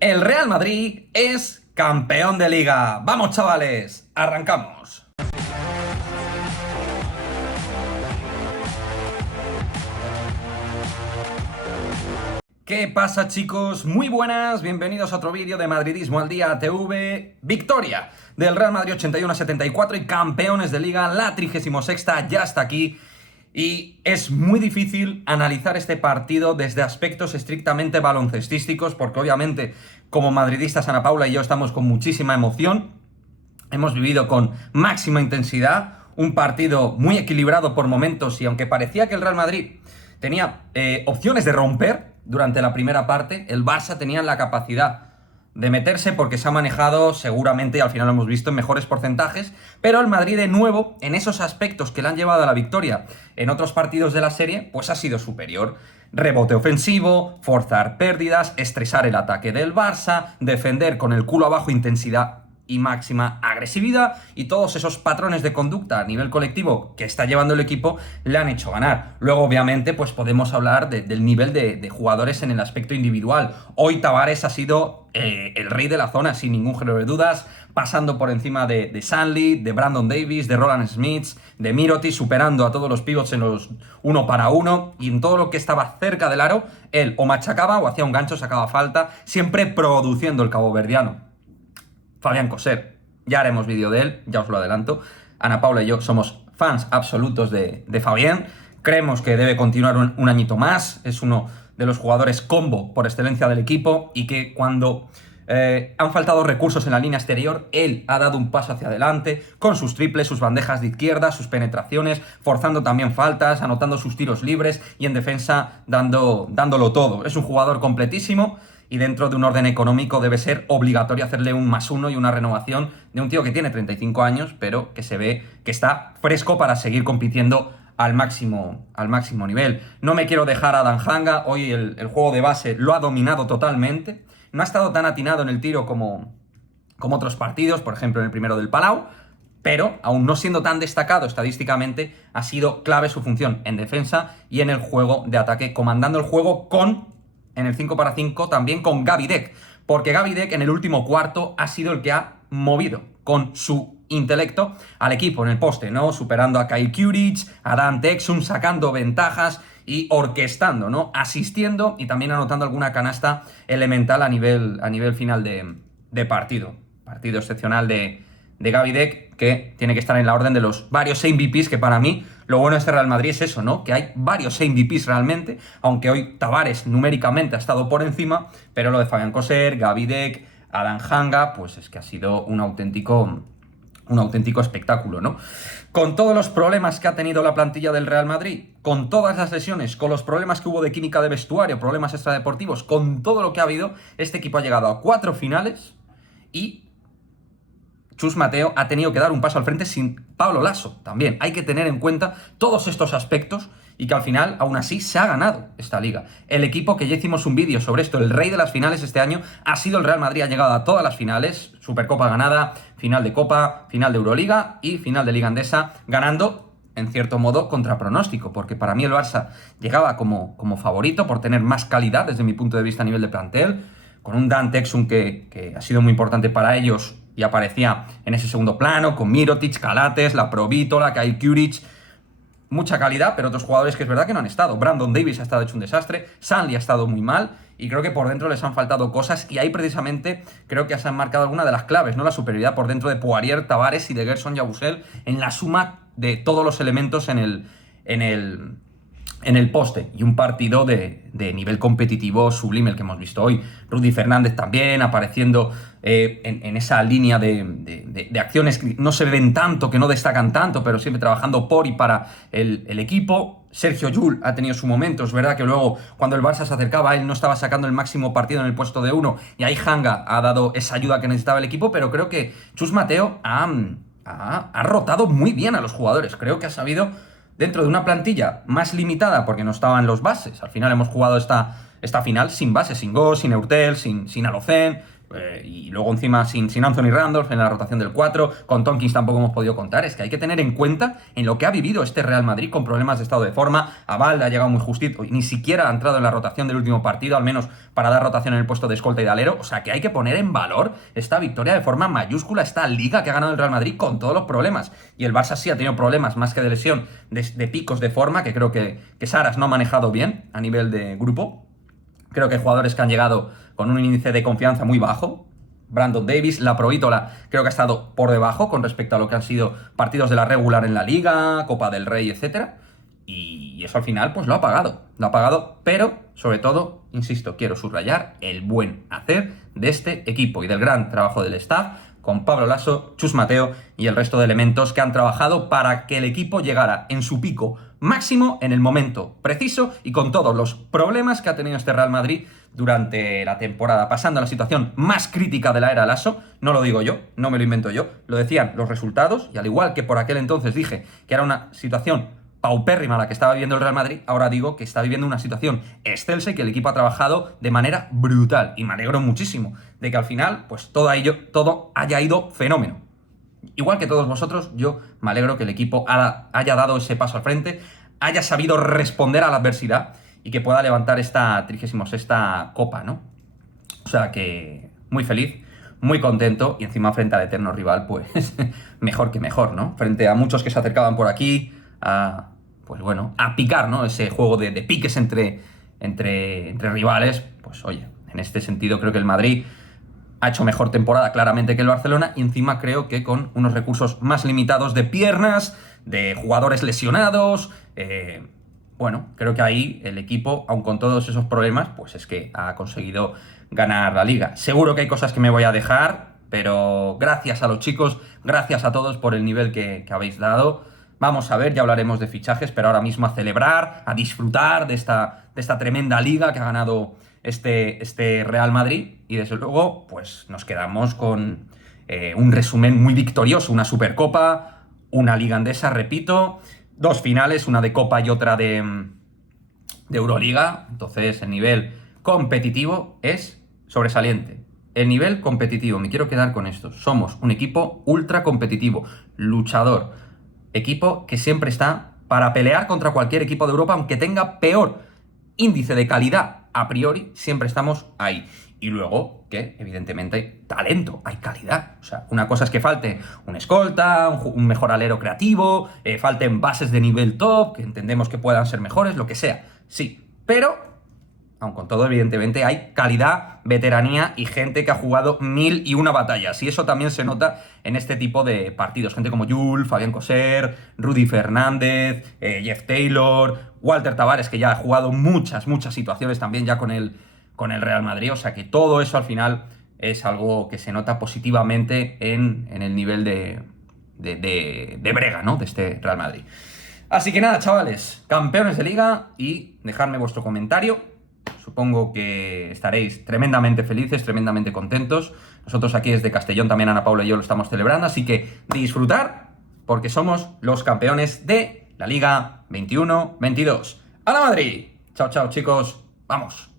El Real Madrid es campeón de Liga. ¡Vamos, chavales! ¡Arrancamos! ¿Qué pasa, chicos? Muy buenas, bienvenidos a otro vídeo de Madridismo al Día TV. Victoria del Real Madrid 81-74 y campeones de Liga. La 36ª ya está aquí. Y es muy difícil analizar este partido desde aspectos estrictamente baloncestísticos, porque obviamente como madridistas Ana Paula y yo estamos con muchísima emoción. Hemos vivido con máxima intensidad un partido muy equilibrado por momentos, y aunque parecía que el Real Madrid tenía opciones de romper durante la primera parte, el Barça tenía la capacidad de meterse porque se ha manejado seguramente, y al final lo hemos visto, en mejores porcentajes, pero el Madrid de nuevo, en esos aspectos que le han llevado a la victoria en otros partidos de la serie, pues ha sido superior. Rebote ofensivo, forzar pérdidas, estresar el ataque del Barça, defender con el culo abajo, intensidad y máxima agresividad, y todos esos patrones de conducta a nivel colectivo que está llevando el equipo le han hecho ganar. Luego, obviamente, pues podemos hablar del nivel de jugadores en el aspecto individual. Hoy Tavares ha sido el rey de la zona, sin ningún género de dudas, pasando por encima de Stanley, de Brandon Davis, de Roland Smith, de Mirotic, superando a todos los pivots en los 1 para 1, y en todo lo que estaba cerca del aro, él o machacaba o hacía un gancho, sacaba falta, siempre produciendo el caboverdiano. Fabián Coser, ya haremos vídeo de él, ya os lo adelanto. Ana Paula y yo somos fans absolutos de Fabián. Creemos que debe continuar un añito más. Es uno de los jugadores combo por excelencia del equipo, y que cuando han faltado recursos en la línea exterior, él ha dado un paso hacia adelante con sus triples, sus bandejas de izquierda, sus penetraciones, forzando también faltas, anotando sus tiros libres y en defensa dándolo todo. Es un jugador completísimo, y dentro de un orden económico debe ser obligatorio hacerle un +1 y una renovación de un tío que tiene 35 años, pero que se ve que está fresco para seguir compitiendo al máximo nivel. No me quiero dejar a Dan Hanga. Hoy el juego de base lo ha dominado totalmente. No ha estado tan atinado en el tiro como otros partidos, por ejemplo en el primero del Palau, pero aún no siendo tan destacado estadísticamente, ha sido clave su función en defensa y en el juego de ataque, comandando el juego en el 5 para 5 también con Gaby Deck, porque Gaby Deck en el último cuarto ha sido el que ha movido con su intelecto al equipo en el poste, ¿no? Superando a Kyle Kuric, a Dante Exum, sacando ventajas y orquestando, ¿no? Asistiendo y también anotando alguna canasta elemental a nivel final de partido. Partido excepcional de Gaby Deck, que tiene que estar en la orden de los varios MVPs, que para mí lo bueno de este Real Madrid es eso, ¿no? Que hay varios MVPs realmente, aunque hoy Tavares numéricamente ha estado por encima, pero lo de Fabián Coser, Gaby Deck, Adam Hanga, pues es que ha sido un auténtico espectáculo, ¿no? Con todos los problemas que ha tenido la plantilla del Real Madrid, con todas las lesiones, con los problemas que hubo de química de vestuario, problemas extradeportivos, con todo lo que ha habido, este equipo ha llegado a 4 finales y Chus Mateo ha tenido que dar un paso al frente sin Pablo Lasso. También hay que tener en cuenta todos estos aspectos, y que al final, aún así, se ha ganado esta liga. El equipo, que ya hicimos un vídeo sobre esto, el rey de las finales este año, ha sido el Real Madrid. Ha llegado a todas las finales: Supercopa ganada, final de Copa, final de Euroliga y final de Liga Endesa, ganando en cierto modo contra pronóstico, porque para mí el Barça llegaba como favorito por tener más calidad desde mi punto de vista a nivel de plantel, con un Dante Exum que ha sido muy importante para ellos y aparecía en ese segundo plano, con Mirotic, Calates, la Provítola, Kyle Kuric. Mucha calidad, pero otros jugadores que es verdad que no han estado. Brandon Davis ha estado hecho un desastre, Stanley ha estado muy mal, y creo que por dentro les han faltado cosas, y ahí precisamente creo que se han marcado alguna de las claves, ¿no? La superioridad por dentro de Poirier, Tavares y de Gerson Yabusel en la suma de todos los elementos en el poste, y un partido de nivel competitivo sublime el que hemos visto hoy. Rudy Fernández también apareciendo en esa línea de acciones que no se ven tanto, que no destacan tanto, pero siempre trabajando por y para el equipo. Sergio Llull ha tenido su momento, es verdad que luego cuando el Barça se acercaba él no estaba sacando el máximo partido en el puesto de 1, y ahí Hanga ha dado esa ayuda que necesitaba el equipo, pero creo que Chus Mateo ha rotado muy bien a los jugadores. Creo que ha sabido, dentro de una plantilla más limitada, porque no estaban los bases. Al final hemos jugado esta final sin bases, sin Go, sin Eurtel, sin Alocen, Y luego encima sin Anthony Randolph en la rotación del 4, con Tompkins tampoco hemos podido contar. Es que hay que tener en cuenta en lo que ha vivido este Real Madrid con problemas de estado de forma. Abalde ha llegado muy justito y ni siquiera ha entrado en la rotación del último partido, al menos para dar rotación en el puesto de escolta y de alero. O sea que hay que poner en valor esta victoria de forma mayúscula, esta liga que ha ganado el Real Madrid con todos los problemas. Y el Barça sí ha tenido problemas más que de lesión, de picos de forma, que creo que Saras no ha manejado bien a nivel de grupo. Creo que hay jugadores que han llegado con un índice de confianza muy bajo. Brandon Davis, la Provítola, creo que ha estado por debajo con respecto a lo que han sido partidos de la regular en la Liga, Copa del Rey, etc. Y eso al final pues lo ha pagado. Lo ha pagado, pero sobre todo, insisto, quiero subrayar el buen hacer de este equipo y del gran trabajo del staff con Pablo Laso, Chus Mateo y el resto de elementos que han trabajado para que el equipo llegara en su pico máximo en el momento preciso y con todos los problemas que ha tenido este Real Madrid durante la temporada, pasando a la situación más crítica de la era Laso. No lo digo yo, no me lo invento yo, lo decían los resultados, y al igual que por aquel entonces dije que era una situación paupérrima la que estaba viviendo el Real Madrid, ahora digo que está viviendo una situación excelsa y que el equipo ha trabajado de manera brutal, y me alegro muchísimo de que al final pues todo haya ido fenómeno. Igual que todos vosotros, yo me alegro que el equipo haya dado ese paso al frente, haya sabido responder a la adversidad y que pueda levantar esta 36ª Copa, ¿no? O sea que muy feliz, muy contento, y encima frente al eterno rival, pues mejor que mejor, ¿no? Frente a muchos que se acercaban por aquí pues bueno, a picar, ¿no? Ese juego de piques entre rivales. Pues oye, en este sentido creo que el Madrid ha hecho mejor temporada claramente que el Barcelona, y encima creo que con unos recursos más limitados de piernas, de jugadores lesionados. Bueno, creo que ahí el equipo, aun con todos esos problemas, pues es que ha conseguido ganar la Liga. Seguro que hay cosas que me voy a dejar, pero gracias a los chicos, gracias a todos por el nivel que habéis dado. Vamos a ver, ya hablaremos de fichajes, pero ahora mismo a celebrar, a disfrutar de esta tremenda liga que ha ganado este Real Madrid. Y desde luego, pues nos quedamos con un resumen muy victorioso, una Supercopa, una Liga Andesa, repito, 2 finales, una de Copa y otra de Euroliga. Entonces el nivel competitivo es sobresaliente. El nivel competitivo, me quiero quedar con esto. Somos un equipo ultra competitivo, luchador. Equipo que siempre está para pelear contra cualquier equipo de Europa, aunque tenga peor índice de calidad a priori, siempre estamos ahí. Y luego que, evidentemente, hay talento, hay calidad. O sea, una cosa es que falte un escolta, un mejor alero creativo, falten bases de nivel top, que entendemos que puedan ser mejores, lo que sea. Sí, pero aun con todo, evidentemente, hay calidad, veteranía y gente que ha jugado 1001 batallas. Y eso también se nota en este tipo de partidos. Gente como Jules, Fabián Coser, Rudy Fernández, Jeff Taylor, Walter Tavares, que ya ha jugado muchas situaciones también ya con el Real Madrid. O sea que todo eso al final es algo que se nota positivamente en el nivel de brega, ¿no?, de este Real Madrid. Así que nada, chavales, campeones de liga, y dejadme vuestro comentario. Supongo que estaréis tremendamente felices, tremendamente contentos. Nosotros aquí desde Castellón también, Ana Paula y yo lo estamos celebrando, así que disfrutar, porque somos los campeones de la Liga 21-22. ¡A la Madrid! Chao, chao, chicos. ¡Vamos!